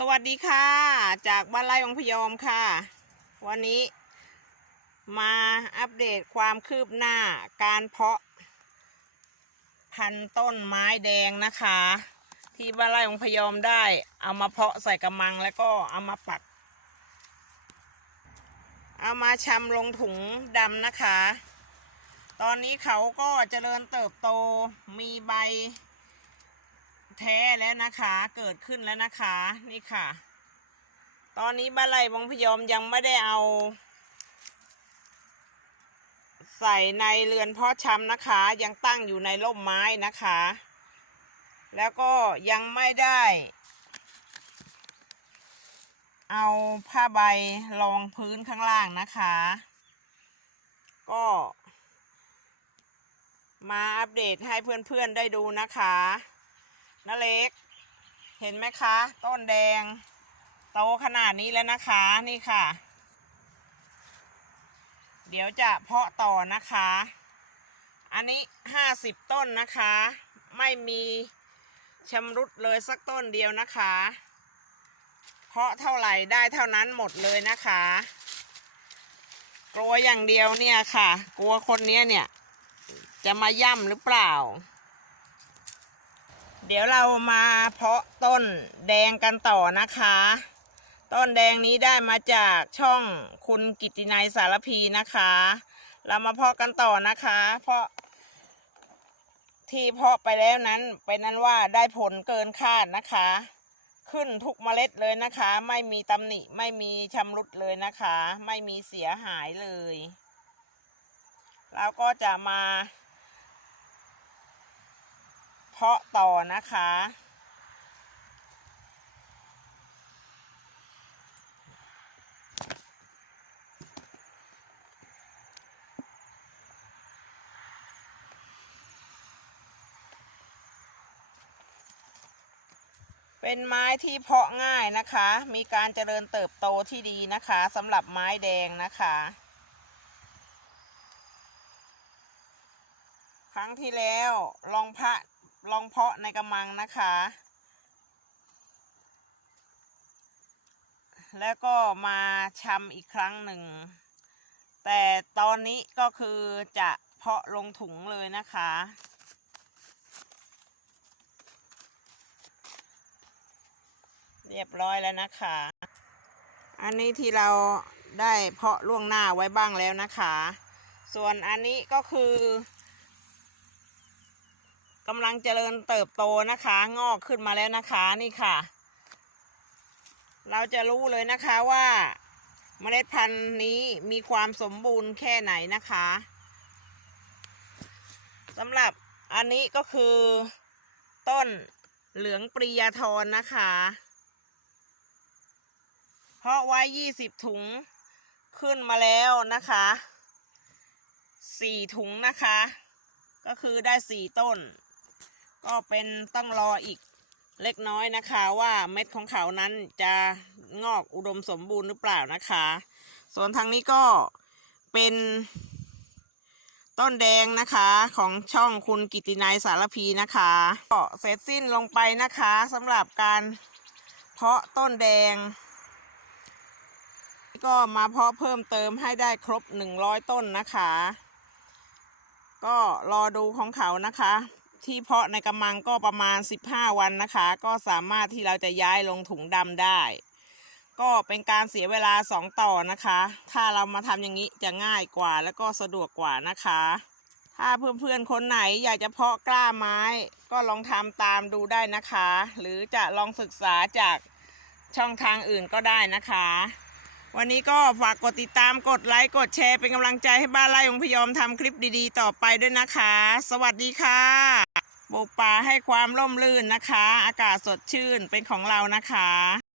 สวัสดีค่ะ จากบ้านไร่องพยอมค่ะ วันนี้มาอัปเดตความคืบหน้าการเพาะ พันต้นไม้แดงนะคะ ที่บ้านไร่องพยอมได้เอามาเพาะใส่กระมังแล้วก็เอามาปัก เอามาชำลงถุงดำนะคะ ตอนนี้เขาก็เจริญเติบโตมีใบ แท้แล้วนะคะ เกิดขึ้นแล้วนะคะ นี่ค่ะ ตอนนี้บ้านไร่บงพยอมยังไม่ได้เอา ใส่ในเรือนเพาะชำนะคะ ยังตั้งอยู่ในร่มไม้นะคะ แล้วก็ยังไม่ได้ เอาผ้าใบรองพื้นข้างล่างนะคะ ก็มาอัปเดตให้เพื่อนๆได้ดูนะคะ นาเล็ก เห็นไหมคะ ต้นแดง โตขนาดนี้แล้วนะคะนี่ค่ะ เดี๋ยวจะเพาะต่อนะคะ อันนี้ห้าสิบต้นนะคะ ไม่มีชำรุดเลยสักต้นเดียวนะคะ เพาะเท่าไหร่ได้เท่านั้นหมดเลยนะคะ กลัวอย่างเดียวเนี่ยค่ะ กลัวคนเนี้ยเนี่ย จะมาย่ำหรือเปล่า เดี๋ยวเรามาเพาะต้นแดงกันต่อนะคะ ต้นแดงนี้ได้มาจากช่องคุณกิตินัยสารพีนะคะ เรามาเพาะกันต่อนะคะ เพราะ ที่เพาะไปแล้วนั้นเป็นนั้นว่าได้ผลเกินคาดนะคะ ขึ้นทุกเมล็ดเลยนะคะ ไม่มีตำหนิไม่มีชำรุดเลยนะคะ ไม่มีเสียหายเลยเราก็จะมา เพาะต่อนะคะ เป็นไม้ที่เพาะง่ายนะคะ มีการเจริญเติบโตที่ดีนะคะสำหรับไม้แดงนะคะครั้งที่แล้วลองพะ ลองเพาะในกระมังนะคะ แล้วก็มาชำอีกครั้งหนึ่ง แต่ตอนนี้ก็คือจะเพาะลงถุงเลยนะคะเรียบร้อยแล้วนะคะ อันนี้ที่เราได้เพาะล่วงหน้าไว้บ้างแล้วนะคะ ส่วนอันนี้ก็คือ กำลังเจริญเติบโตนะคะ งอกขึ้นมาแล้วนะคะนี่ค่ะ เราจะรู้เลยนะคะว่าเมล็ดพันธุ์นี้มีความสมบูรณ์แค่ไหนนะคะสำหรับอันนี้ก็คือ ต้นเหลืองปรียาทรนะคะ เพราะไว้ยี่สิบถุงขึ้นมาแล้วนะคะสี่ถุงนะคะ ก็คือได้สี่ต้น ก็เป็นต้องรออีกเล็กน้อยนะคะว่าเม็ดของเขานั้นจะงอกอุดมสมบูรณ์หรือเปล่านะคะ ส่วนทางนี้ก็เป็นต้นแดงนะคะของช่องคุณกิตินัยสารพีนะคะก็เสร็จสิ้นลงไปนะคะสำหรับการเพาะต้นแดง ก็มาเพาะเพิ่มเติมให้ได้ครบ 100 ต้นนะคะ ก็รอดูของเขานะคะ ที่เพาะในกำมังก็ประมาณ 15 วันนะคะ ก็สามารถที่เราจะย้ายลงถุงดำได้ ก็เป็นการเสียเวลา 2 ต่อนะคะ ถ้าเรามาทำอย่างนี้จะง่ายกว่าแล้วก็สะดวกกว่านะคะ ถ้าเพื่อนๆคนไหนอยากจะเพาะกล้าไม้ ก็ลองทำตามดูได้นะคะ หรือจะลองศึกษาจากช่องทางอื่นก็ได้นะคะ วันนี้ก็ฝากกดติดตามกดไลค์กดแชร์เป็นกำลังใจให้บ้านไร่องพยอมทำคลิปดีๆ ต่อไปด้วยนะคะ สวัสดีค่ะ ปลูกป่าให้ความร่มรื่นนะคะ อากาศสดชื่นเป็นของเรานะคะ